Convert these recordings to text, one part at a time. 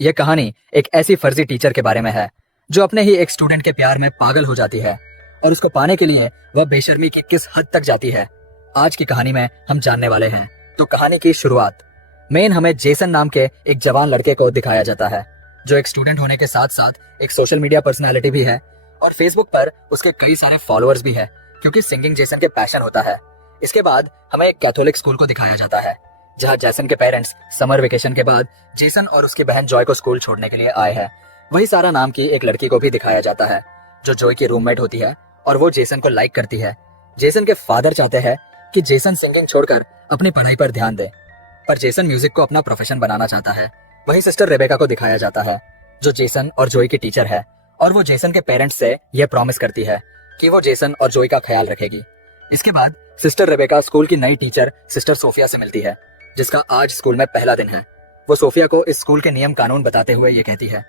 यह कहानी एक ऐसी फर्जी टीचर के बारे में है जो अपने ही एक स्टूडेंट के प्यार में पागल हो जाती है और उसको पाने के लिए वह बेशर्मी की किस हद तक जाती है, आज की कहानी में हम जानने वाले हैं। तो कहानी की शुरुआत मेन हमें जेसन नाम के एक जवान लड़के को दिखाया जाता है जो एक स्टूडेंट होने के साथ साथ एक सोशल मीडिया पर्सनालिटी भी है और फेसबुक पर उसके कई सारे फॉलोअर्स भी है क्योंकि सिंगिंग जेसन के पैशन होता है। इसके बाद हमें एक कैथोलिक स्कूल को दिखाया जाता है जहां जेसन के पेरेंट्स समर वेकेशन के बाद जेसन और उसकी बहन जॉय को स्कूल छोड़ने के लिए आए हैं। वही सारा नाम की एक लड़की को भी दिखाया जाता है जो जॉय की रूममेट होती है और वो जेसन को लाइक करती है। जेसन के फादर चाहते हैं कि जेसन सिंगिंग छोड़कर अपनी पढ़ाई पर ध्यान दे, पर जेसन म्यूजिक को अपना प्रोफेशन बनाना चाहता है। वही सिस्टर रेबेका को दिखाया जाता है जो जेसन और जॉय की टीचर है और वो जेसन के पेरेंट्स से यह प्रॉमिस करती है कि वो जेसन और जॉय का ख्याल रखेगी। इसके बाद सिस्टर रेबेका स्कूल की नई टीचर सिस्टर सोफिया से मिलती है जिसका आज स्कूल में पहला दिन है। वो सोफिया को इस स्कूल के नियम कानून बताते हुए ये कहती है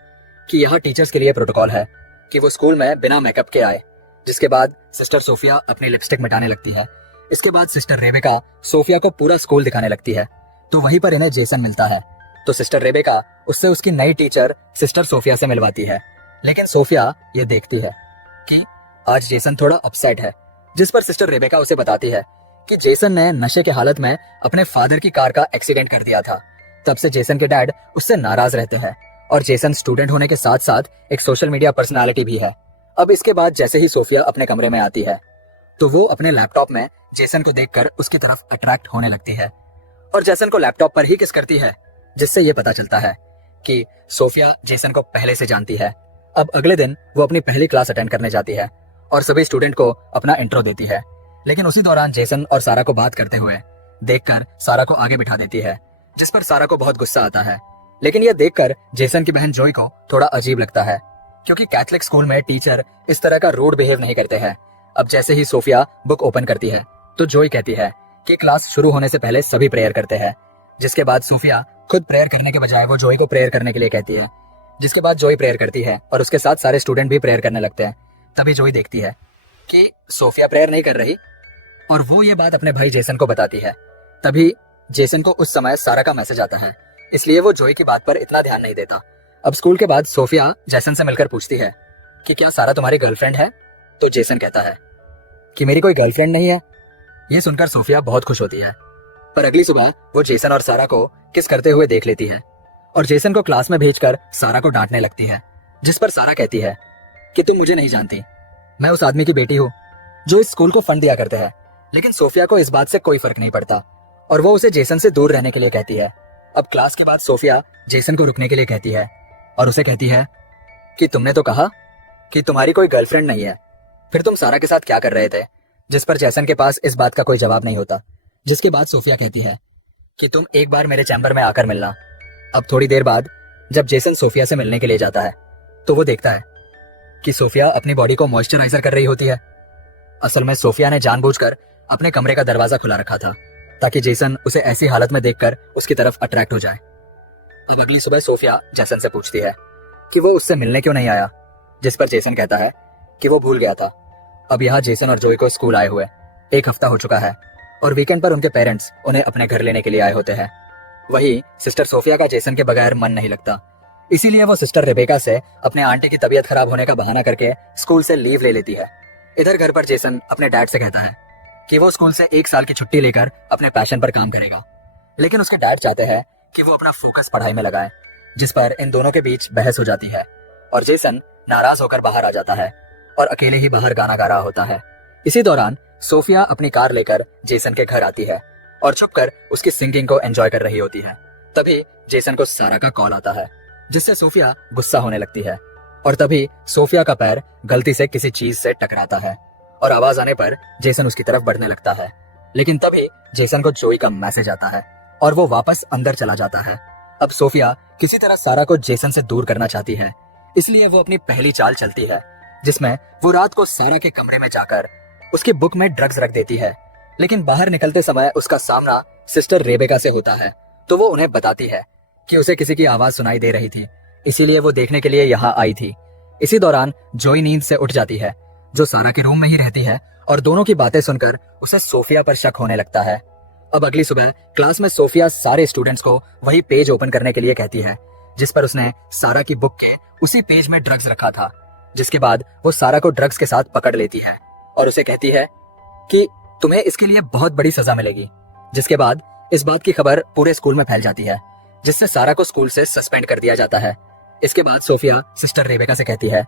कि यहाँ टीचर्स के लिए प्रोटोकॉल है कि वो स्कूल में बिना मेकअप के आए। जिसके बाद सिस्टर सोफिया अपनी लिपस्टिक मिटाने लगती है। इसके बाद सिस्टर रेबेका सोफिया को पूरा स्कूल दिखाने लगती है तो वहीं पर इन्हें जेसन मिलता है। तो सिस्टर रेबेका उससे उसकी नई टीचर सिस्टर सोफिया से मिलवाती है, लेकिन सोफिया ये देखती है कि आज जेसन थोड़ा अपसेट है, जिस पर सिस्टर रेबेका उसे बताती है कि जेसन ने नशे के हालत में अपने फादर की कार का एक्सीडेंट कर दिया था। तब से जेसन के डैड उससे नाराज रहते हैं और जेसन स्टूडेंट होने के साथ साथ एक सोशल मीडिया पर्सनालिटी भी है। अब इसके बाद जैसे ही सोफिया अपने कमरे में आती है तो वो अपने लैपटॉप में जेसन को देखकर उसकी तरफ अट्रैक्ट होने लगती है और जेसन को लैपटॉप पर ही किस करती है, जिससे ये पता चलता है कि सोफिया जेसन को पहले से जानती है। अब अगले दिन वो अपनी पहली क्लास अटेंड करने जाती है और सभी स्टूडेंट को अपना इंट्रो देती है, लेकिन उसी दौरान जेसन और सारा को बात करते हुए देखकर सारा को आगे बिठा देती है, जिस पर सारा को बहुत गुस्सा आता है। लेकिन यह देखकर जेसन की बहन जॉय को थोड़ा अजीब लगता है क्योंकि कैथलिक स्कूल में टीचर इस तरह का रूड बिहेव नहीं करते हैं। अब जैसे ही सोफिया बुक ओपन करती है तो जॉय कहती है कि क्लास शुरू होने से पहले सभी प्रेयर करते हैं। जिसके बाद सोफिया खुद प्रेयर करने के बजाय वो जॉय को प्रेयर करने के लिए कहती है। जिसके बाद जॉय प्रेयर करती है और उसके साथ सारे स्टूडेंट भी प्रेयर करने लगते हैं। तभी जॉय देखती है कि सोफिया प्रेयर नहीं कर रही और वो ये बात अपने भाई जेसन को बताती है। तभी जेसन को उस समय सारा का मैसेज आता है, इसलिए वो जॉय की बात पर इतना ध्यान नहीं देता। अब स्कूल के बाद सोफिया जेसन से मिलकर पूछती है कि क्या सारा तुम्हारी गर्लफ्रेंड है? तो जेसन कहता है कि मेरी कोई गर्लफ्रेंड नहीं है। ये सुनकर सोफिया बहुत खुश होती है, पर अगली सुबह वो जेसन और सारा को किस करते हुए देख लेती है और जेसन को क्लास में भेजकर सारा को डांटने लगती है। जिस पर सारा कहती है कि तुम मुझे नहीं जानती, मैं उस आदमी की बेटी हूँ जो इस स्कूल को फंड दिया करते हैं। लेकिन सोफिया को इस बात से कोई फर्क नहीं पड़ता और वो उसे जेसन से दूर रहने के लिए कहती है। अब क्लास के बाद सोफिया जेसन को रुकने के लिए कहती है और उसे कहती है कि तुमने तो कहा कि तुम्हारी कोई गर्लफ्रेंड नहीं है, फिर तुम सारा के साथ क्या कर रहे थे? जिस पर जेसन के पास इस बात का कोई जवाब नहीं होता। जिसके बाद सोफिया कहती है कि तुम एक बार मेरे चैम्बर में आकर मिलना। अब थोड़ी देर बाद जब जेसन सोफिया से मिलने के लिए जाता है तो वो देखता है कि सोफिया अपनी बॉडी को मॉइस्चराइजर कर रही होती है। असल में सोफिया ने जानबूझकर अपने कमरे का दरवाजा खुला रखा था ताकि जेसन उसे ऐसी हालत में देखकर उसकी तरफ अट्रैक्ट हो जाए। अब अगली सुबह सोफिया जेसन से पूछती है कि वो उससे मिलने क्यों नहीं आया, जिस पर जेसन कहता है कि वो भूल गया था। अब यहाँ जेसन और जॉय को स्कूल आए हुए 1 हफ्ता हो चुका है और वीकेंड पर उनके पेरेंट्स उन्हें अपने घर लेने के लिए आए होते हैं। वही सिस्टर सोफिया का जेसन के बगैर मन नहीं लगता, इसीलिए वो सिस्टर रेबेका से अपने आंटी की तबीयत खराब होने का बहाना करके स्कूल से लीव ले लेती है। इधर घर पर जेसन अपने डैड से कहता है कि वो स्कूल से 1 साल की छुट्टी लेकर अपने पैशन पर काम करेगा, लेकिन उसके डैड चाहते हैं कि वो अपना फोकस पढ़ाई में लगाए, जिस पर इन दोनों के बीच बहस हो जाती है और जेसन नाराज होकर बाहर आ जाता है और अकेले ही बाहर गाना गा रहा होता है। इसी दौरान सोफिया अपनी कार लेकर जेसन के घर आती है और छुपकर उसकी सिंगिंग को एंजॉय कर रही होती है। तभी जेसन को सारा का कॉल आता है, जिससे सोफिया गुस्सा होने लगती है और तभी सोफिया का पैर गलती से किसी चीज से टकराता है और आवाज आने पर जेसन उसकी तरफ बढ़ने लगता है। लेकिन तभी जेसन को जॉय का मैसेज आता है और वो वापस अंदर चला जाता है। अब सोफिया किसी तरह सारा को जेसन से दूर करना चाहती है, इसलिए वो अपनी पहली चाल चलती है, जिसमें वो रात को सारा के कमरे में जाकर उसकी बुक में ड्रग्स रख देती है। लेकिन बाहर निकलते समय उसका सामना सिस्टर रेबेका से होता है तो वो उन्हें बताती है कि उसे किसी की आवाज सुनाई दे रही थी, इसीलिए वो देखने के लिए यहाँ आई थी। इसी दौरान जॉय नींद से उठ जाती है, जो सारा के रूम में ही रहती है और दोनों की बातें सुनकर उसे सोफिया पर शक होने लगता है। अब अगली सुबह क्लास में सोफिया सारे स्टूडेंट्स को वही पेज ओपन करने के लिए कहती है जिस पर उसने सारा की बुक के उसी पेज में ड्रग्स रखा था। जिसके बाद वो सारा को ड्रग्स के साथ पकड़ लेती है और उसे कहती है कि तुम्हें इसके लिए बहुत बड़ी सजा मिलेगी। जिसके बाद इस बात की खबर पूरे स्कूल में फैल जाती है, जिससे सारा को स्कूल से सस्पेंड कर दिया जाता है। इसके बाद सोफिया सिस्टर रेबेका से कहती है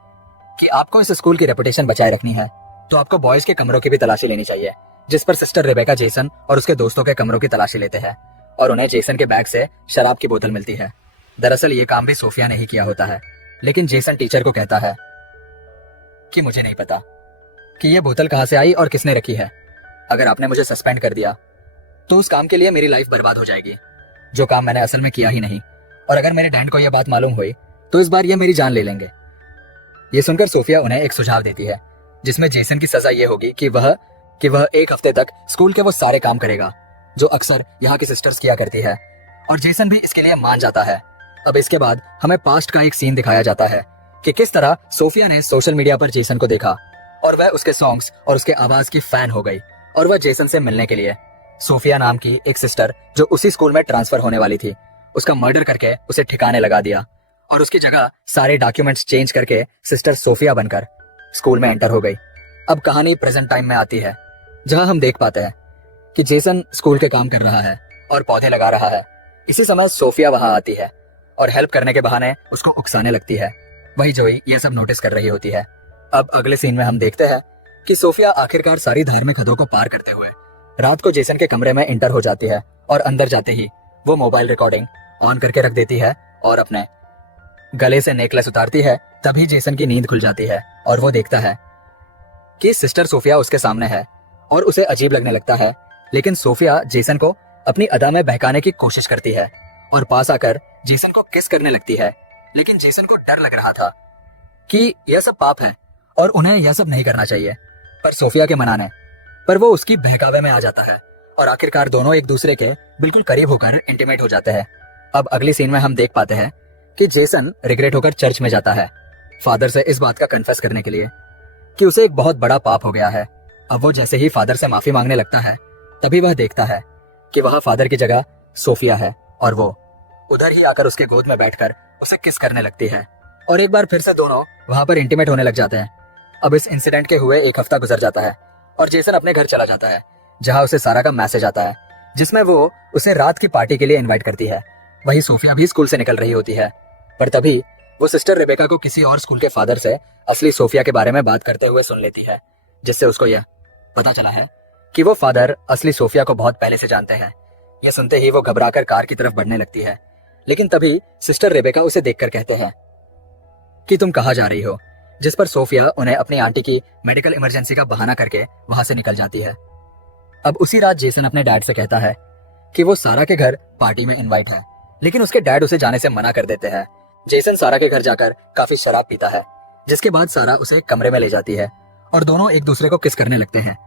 कि आपको इस स्कूल की रेपुटेशन बचाए रखनी है तो आपको बॉयज के कमरों की भी तलाशी लेनी चाहिए। जिस पर सिस्टर रेबेका जेसन और उसके दोस्तों के कमरों की तलाशी लेते हैं और उन्हें जेसन के बैग से शराब की बोतल मिलती है। दरअसल ये काम भी सोफिया ने ही किया होता है, लेकिन जेसन टीचर को कहता है कि मुझे नहीं पता कि ये बोतल कहां से आई और किसने रखी है। अगर आपने मुझे सस्पेंड कर दिया तो उस काम के लिए मेरी लाइफ बर्बाद हो जाएगी, जो काम मैंने असल में किया ही नहीं। और अगर मेरे डैड को यह बात मालूम हुई तो इस बार ये मेरी जान ले लेंगे। ये सुनकर सोफिया उन्हें एक सुझाव देती है, जिसमें जेसन की सजा ये होगी कि वह एक हफ्ते तक स्कूल के वो सारे काम करेगा जो अक्सर यहाँ की सिस्टर्स किया करती है, और जेसन भी इसके लिए मान जाता है। अब इसके बाद हमें पास्ट का एक सीन दिखाया जाता है कि किस तरह सोफिया ने सोशल मीडिया पर जेसन को देखा और वह उसके सॉन्ग्स और उसके आवाज की फैन हो गई और वह जेसन से मिलने के लिए सोफिया नाम की एक सिस्टर जो उसी स्कूल में ट्रांसफर होने वाली थी, उसका मर्डर करके उसे ठिकाने लगा दिया और उसकी जगह सारे डॉक्यूमेंट्स चेंज करके सिस्टर सोफिया बनकर स्कूल में एंटर हो गई। अब कहानी प्रेजेंट टाइम में आती है, जहां हम देख पाते हैं कि जेसन स्कूल के काम कर रहा है और पौधे लगा रहा है। इसी समय सोफिया वहां आती है और हेल्प करने के बहाने उसको उकसाने लगती है। वही जोई यह सब नोटिस कर रही होती है। अब अगले सीन में हम देखते हैं कि सोफिया आखिरकार सारी धार्मिक हदों को पार करते हुए रात को जेसन के कमरे में एंटर हो जाती है और अंदर जाते ही वो मोबाइल रिकॉर्डिंग ऑन करके रख देती है और अपने गले से नेकलेस उतारती है। तभी जेसन की नींद खुल जाती है और वो देखता है कि सिस्टर सोफिया उसके सामने है और उसे अजीब लगने लगता है। लेकिन सोफिया जेसन को अपनी अदा में बहकाने की कोशिश करती है और पास आकर जेसन को किस करने लगती है। लेकिन जेसन को डर लग रहा था कि यह सब पाप है और उन्हें यह सब नहीं करना चाहिए, पर सोफिया के मनाने पर वो उसकी बहकावे में आ जाता है और आखिरकार दोनों एक दूसरे के बिल्कुल करीब होकर इंटीमेट हो जाते हैं। अब अगली सीन में हम देख पाते हैं कि जेसन रिग्रेट होकर चर्च में जाता है फादर से इस बात का कन्फेस करने के लिए कि उसे एक बहुत बड़ा पाप हो गया है। अब वो जैसे ही फादर से माफी मांगने लगता है तभी वह देखता है कि वह फादर की जगह सोफिया है और वो उधर ही आकर उसके गोद में बैठकर उसे किस करने लगती है और एक बार फिर से दोनों वहां पर इंटीमेट होने लग जाते हैं। अब इस इंसिडेंट के हुए एक हफ्ता गुजर जाता है और जेसन अपने घर चला जाता है, जहां उसे सारा का मैसेज आता है जिसमें वो उसे रात की पार्टी के लिए इनवाइट करती है। वही सोफिया भी स्कूल से निकल रही होती है, पर तभी वो सिस्टर रेबेका को किसी और स्कूल के फादर से असली सोफिया के बारे में बात करते हुए सुन लेती है, जिससे उसको यह पता चला है कि वो फादर असली सोफिया को बहुत पहले से जानते हैं। यह सुनते ही वो घबराकर कार की तरफ बढ़ने लगती है, लेकिन तभी सिस्टर रेबेका उसे देखकर कहते हैं कि तुम कहाँ जा रही हो, जिस पर सोफिया उन्हें अपनी आंटी की मेडिकल इमरजेंसी का बहाना करके वहां से निकल जाती है। अब उसी रात जेसन अपने डैड से कहता है कि वो सारा के घर पार्टी में इनवाइट है, लेकिन उसके डैड उसे जाने से मना कर देते हैं। जेसन सारा के घर जाकर काफी शराब पीता है, जिसके बाद सारा उसे एक कमरे में ले जाती है और दोनों एक दूसरे को किस करने लगते हैं।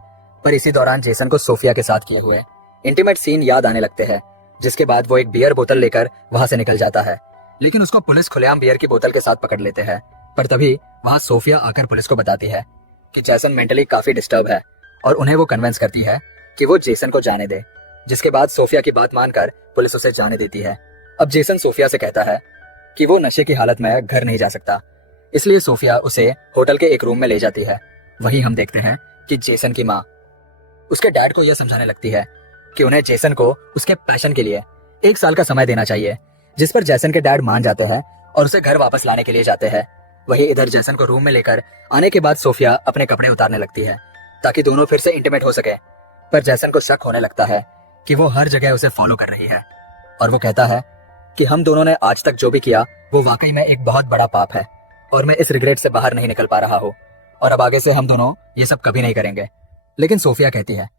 पर इसी दौरान जेसन को सोफिया के साथ किए हुए इंटीमेट सीन याद आने लगते हैं, जिसके बाद वो एक बियर बोतल लेकर वहां से निकल जाता है, लेकिन उसको पुलिस खुलेआम बियर की बोतल के साथ पकड़ लेते हैं। पर तभी वहां सोफिया आकर पुलिस को बताती है कि जेसन मेंटली काफी डिस्टर्ब है और उन्हें वो कन्विंस करती है कि वो जेसन को जाने दे, जिसके बाद सोफिया की बात मानकर पुलिस उसे जाने देती है। अब जेसन सोफिया से कहता है कि वो नशे की हालत में घर नहीं जा सकता, इसलिए सोफिया उसे होटल के एक रूम में ले जाती है। वहीं हम देखते हैं कि जेसन की माँ उसके डैड को यह समझाने लगती है कि उन्हें जेसन को उसके पैशन के लिए 1 साल का समय देना चाहिए, जिस पर जेसन के डैड मान जाते हैं और उसे घर वापस लाने के लिए जाते हैं। वहीं इधर जेसन को रूम में लेकर आने के बाद सोफिया अपने कपड़े उतारने लगती है ताकि दोनों फिर से इंटीमेट हो सके, पर जेसन को शक होने लगता है कि वो हर जगह उसे फॉलो कर रही है और वो कहता है कि हम दोनों ने आज तक जो भी किया वो वाकई में एक बहुत बड़ा पाप है और मैं इस रिग्रेट से बाहर नहीं निकल पा रहा हूँ और अब आगे से हम दोनों ये सब कभी नहीं करेंगे। लेकिन सोफिया कहती है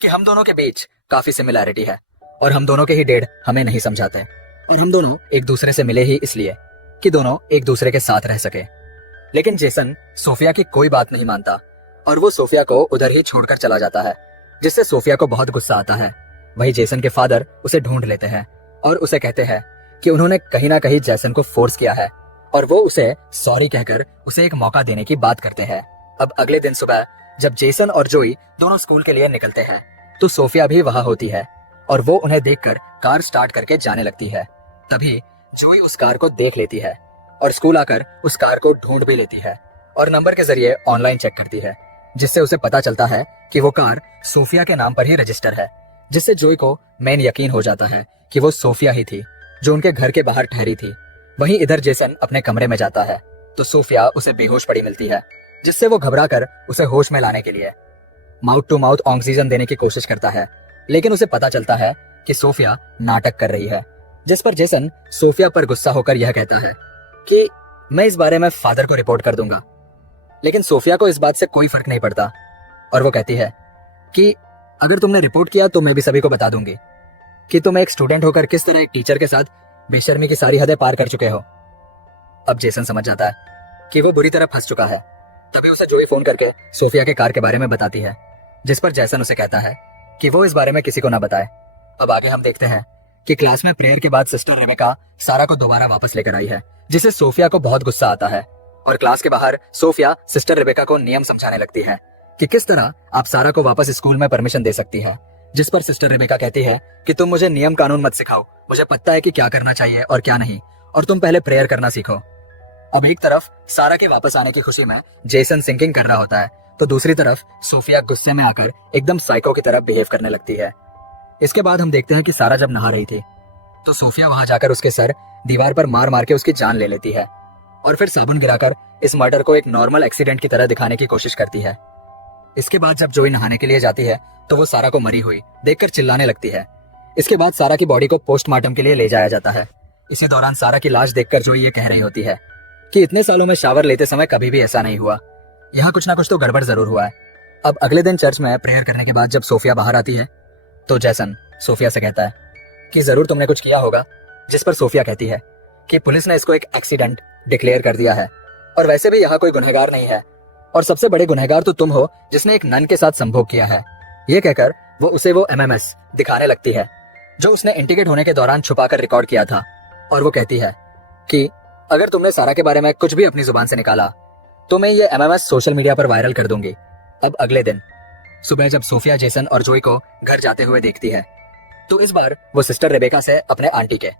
कि हम दोनों के बीच काफी सिमिलैरिटी है और हम दोनों के ही डेड हमें नहीं समझाते और हम दोनों एक दूसरे से मिले ही इसलिए कि दोनों एक दूसरे के साथ रह सके। लेकिन जेसन सोफिया की कोई बात नहीं मानता और वो सोफिया को उधर ही छोड़कर चला जाता है, जिससे सोफिया को बहुत गुस्सा आता है। वही जेसन के फादर उसे ढूंढ लेते हैं और उसे कहते हैं कि उन्होंने कहीं ना कहीं जेसन को फोर्स किया है और वो उसे सॉरी कहकर उसे एक मौका देने की बात करते हैं। अब अगले दिन सुबह जब जेसन और जोई दोनों स्कूल के लिए निकलते हैं तो सोफिया भी वहां होती है और वो उन्हें देखकर कार स्टार्ट करके जाने लगती है। तभी जोई उस कार को देख लेती है और स्कूल आकर उस कार को ढूंढ भी लेती है और नंबर के जरिए ऑनलाइन चेक करती है, जिससे उसे पता चलता है कि वो कार सोफिया के नाम पर ही रजिस्टर है। जिससे जोई को मेन यकीन हो जाता है कि वो सोफिया ही थी जो उनके घर के बाहर ठहरी थी। वहीं इधर जेसन अपने कमरे में जाता है तो सोफिया उसे बेहोश पड़ी मिलती है, जिससे वो घबरा कर उसे होश में लाने के लिए माउथ टू माउथ ऑक्सीजन देने की कोशिश करता है, लेकिन उसे पता चलता है कि सोफिया नाटक कर रही है। जिस पर जेसन सोफिया पर गुस्सा होकर यह कहता है कि मैं इस बारे में फादर को रिपोर्ट कर दूंगा। लेकिन सोफिया को इस बात से कोई फर्क नहीं पड़ता और वो कहती है कि अगर तुमने रिपोर्ट किया तो मैं भी सभी को बता दूंगी कि तुम एक स्टूडेंट होकर किस तरह एक टीचर के साथ बेशर्मी की सारी हदें पार कर चुके हो। अब जेसन समझ जाता है कि वो बुरी तरह फंस चुका है। तभी उसे जोई फोन करके सोफिया के कार के बारे में बताती है, जिस पर जेसन उसे कहता है कि वो इस बारे में किसी को ना बताए। अब आगे हम देखते हैं कि क्लास में प्रेयर के बाद सिस्टर रेबेका सारा को दोबारा वापस लेकर आई है, जिससे सोफिया को बहुत गुस्सा आता है और क्लास के बाहर सोफिया सिस्टर रेबेका को नियम समझाने लगती है कि किस तरह आप सारा को वापस स्कूल में परमिशन दे सकती है। जिस पर सिस्टर रेबेका कहती है कि तुम मुझे नियम कानून मत सिखाओ, मुझे पता है कि क्या करना चाहिए और क्या नहीं, और तुम पहले प्रेयर करना सीखो। अब एक तरफ सारा के वापस आने की खुशी में जेसन सिंकिंग कर रहा होता है, तो दूसरी तरफ सोफिया गुस्से में आकर एकदम साइको की तरह बिहेव करने लगती है। इसके बाद हम देखते हैं कि सारा जब नहा रही थी तो सोफिया वहां जाकर उसके सर दीवार पर मार मार के उसकी जान ले लेती है और फिर साबुन गिराकर इस मर्डर को एक नॉर्मल एक्सीडेंट की तरह दिखाने की कोशिश करती है। इसके बाद जब जोई नहाने के लिए जाती है तो वो सारा को मरी हुई देखकर चिल्लाने लगती है। इसके बाद सारा की बॉडी को पोस्टमार्टम के लिए ले जाया जाता है। इसी दौरान सारा की लाश देखकर जोई ये कह रही होती है कि इतने सालों में शावर लेते समय कभी भी ऐसा नहीं हुआ, यहाँ कुछ ना कुछ तो गड़बड़ जरूर हुआ है। अब अगले दिन चर्च में प्रेयर करने के बाद जब सोफिया बाहर आती है तो जेसन सोफिया से कहता है कि जरूर तुमने कुछ किया होगा, जिस पर सोफिया कहती है कि पुलिस ने इसको एक एक्सीडेंट डिक्लेयर कर दिया है और वैसे भी यहाँ कोई गुनहगार नहीं है और सबसे बड़े गुनहगार तो तुम हो जिसने एक नन के साथ संभोग किया है। ये कहकर वो उसे वो एमएमएस दिखाने लगती है जो उसने इंटीग्रेट होने के दौरान छुपाकर रिकॉर्ड किया था और वो कहती है कि अगर तुमने सारा के बारे में कुछ भी अपनी जुबान से निकाला तो मैं ये एमएमएस सोशल मीडिया पर वायरल कर दूंगी। अब अगले दिन सुबह जब सोफिया जेसन और जोई को घर जाते हुए देखती है तो इस बार वो सिस्टर रेबेका से अपने आंटी के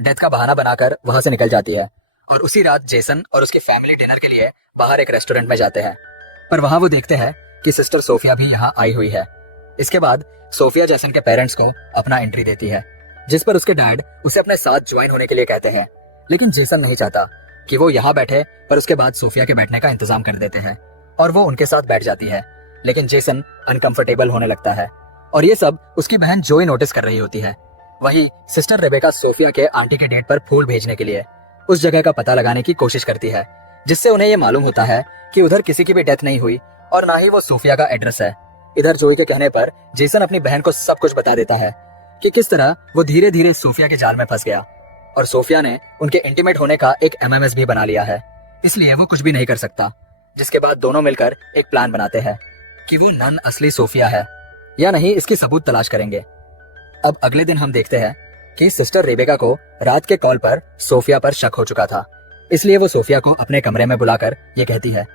डेथ का बहाना बनाकर वहां से निकल जाती है और उसी रात जेसन और उसकी फैमिली डिनर के लिए बाहर एक रेस्टोरेंट में जाते हैं, पर वहां वो देखते हैं कि सिस्टर सोफिया भी यहाँ आई हुई है। इसके बाद सोफिया जेसन के पेरेंट्स को अपना एंट्री देती है, जिस पर उसके डैड उसे अपने साथ ज्वाइन होने के लिए कहते हैं, लेकिन जेसन नहीं चाहता कि वो यहाँ बैठे, पर उसके बाद सोफिया के बैठने का इंतजाम कर देते हैं और वो उनके साथ बैठ जाती है। लेकिन जेसन अनकंफर्टेबल होने लगता है और ये सब उसकी बहन जोई नोटिस कर रही होती है। वहीं सिस्टर रेबेका सोफिया के आंटी के डेट पर फूल भेजने के लिए उस जगह का पता लगाने की कोशिश करती है, जिससे उन्हें ये मालूम होता है कि उधर किसी की भी डेथ नहीं हुई और ना ही वो सोफिया का एड्रेस है। इधर जोई के कहने पर जेसन अपनी बहन को सब कुछ बता देता है कि किस तरह वो धीरे धीरे सोफिया के जाल में फंस गया और सोफिया ने उनके इंटीमेट होने का एक एमएमएस भी बना लिया है, इसलिए वो कुछ भी नहीं कर सकता। जिसके बाद दोनों मिलकर एक प्लान बनाते हैं कि वो नन असली सोफिया है या नहीं, इसकी सबूत तलाश करेंगे। अब अगले दिन हम देखते हैं कि सिस्टर रेबेका को रात के कॉल पर सोफिया पर शक हो चुका था, इसलिए वो सोफिया को अपने कमरे में बुलाकर ये कहती है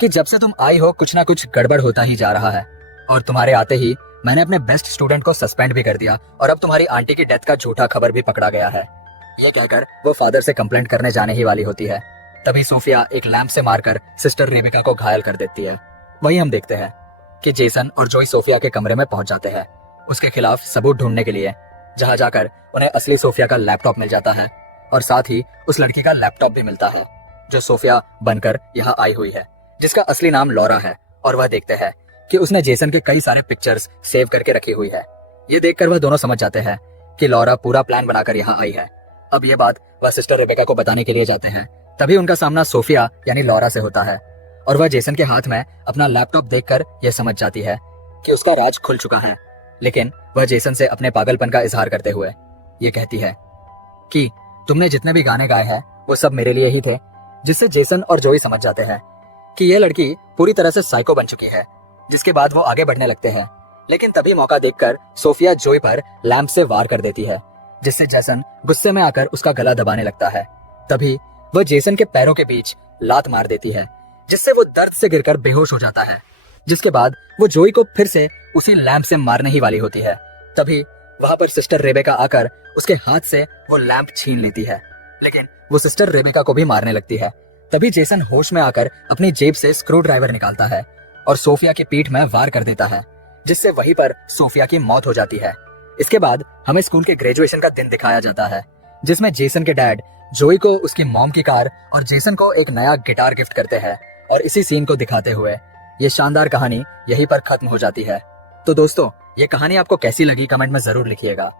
कि जब से तुम आई हो कुछ ना कुछ गड़बड़ होता ही जा रहा है और तुम्हारे आते ही मैंने अपने बेस्ट स्टूडेंट को सस्पेंड भी कर दिया और अब तुम्हारी आंटी की डेथ का झूठा खबर भी पकड़ा गया है। ये कहकर वो फादर से कंप्लेंट करने जाने ही वाली होती है, तभी सोफिया एक लैंप से मारकर सिस्टर रेबेका को घायल कर देती है। वहीं हम देखते हैं कि जेसन और जोई सोफिया के कमरे में पहुंच जाते हैं उसके खिलाफ सबूत ढूंढने के लिए, जहां जाकर उन्हें असली सोफिया का लैपटॉप मिल जाता है और साथ ही उस लड़की का लैपटॉप भी मिलता है जो सोफिया बनकर यहाँ आई हुई है, जिसका असली नाम लॉरा है। और वह देखते हैं कि उसने जेसन के कई सारे पिक्चर्स सेव करके रखी हुई है। ये देखकर वह दोनों समझ जाते हैं कि लॉरा पूरा प्लान बनाकर यहाँ आई है। अब ये बात वह सिस्टर रेबेका को बताने के लिए जाते हैं, तभी उनका सामना सोफिया यानी लॉरा से होता है और वह जेसन के हाथ में अपना लैपटॉप देखकर यह समझ जाती है कि उसका राज खुल चुका है। लेकिन वह जेसन से अपने पागलपन का इजहार करते हुए ये कहती है कि तुमने जितने भी गाने गाए हैं वो सब मेरे लिए ही थे, जिससे जेसन और जोई समझ जाते हैं कि यह लड़की पूरी तरह से साइको बन चुकी है। जिसके बाद वो आगे बढ़ने लगते हैं, लेकिन तभी मौका देखकर सोफिया जोई पर लैंप से वार कर देती है, जिससे जेसन गुस्से में आकर उसका गला दबाने लगता है। तभी वह जेसन के पैरों के बीच लात मार देती है, जिससे वो दर्द से गिरकर बेहोश हो जाता है। जिसके बाद वो जोई को फिर से उसी लैंप से मारने ही वाली होती है। तभी वहां पर सिस्टर रेबेका आकर उसके हाथ से वो लैंप छीन लेती है लेकिन वो सिस्टर रेबेका को भी मारने लगती है। तभी जेसन होश में आकर अपनी जेब से स्क्रू ड्राइवर निकालता है और सोफिया की पीठ में वार कर देता है, जिससे वहीं पर सोफिया की मौत हो जाती है। इसके बाद हमें स्कूल के ग्रेजुएशन का दिन दिखाया जाता है, जिसमें जेसन के डैड जोई को उसकी मॉम की कार और जेसन को एक नया गिटार गिफ्ट करते हैं। और इसी सीन को दिखाते हुए ये शानदार कहानी यहीं पर खत्म हो जाती है। तो दोस्तों, ये कहानी आपको कैसी लगी कमेंट में जरूर लिखिएगा।